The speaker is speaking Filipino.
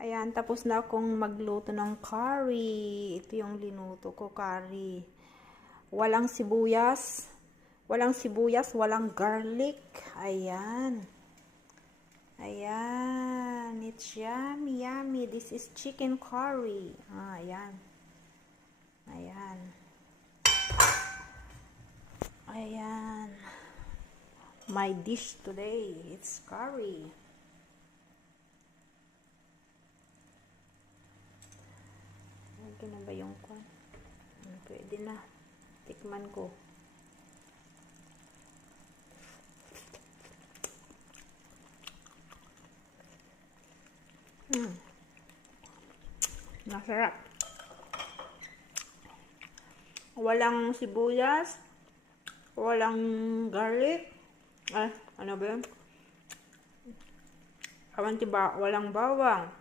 Ayan, tapos na akong magluto ng curry. Ito yung linuto ko, curry. Walang sibuyas. Walang sibuyas, walang garlic. Ayan. Ayan. It's yummy, yummy. This is chicken curry. Ayan. Ayan. Ayan. My dish today, it's curry. Ito na ba yung kwan? Pwede na. Tikman ko. Masarap. Walang sibuyas. Walang garlic. Ano ba yun? Walang bawang.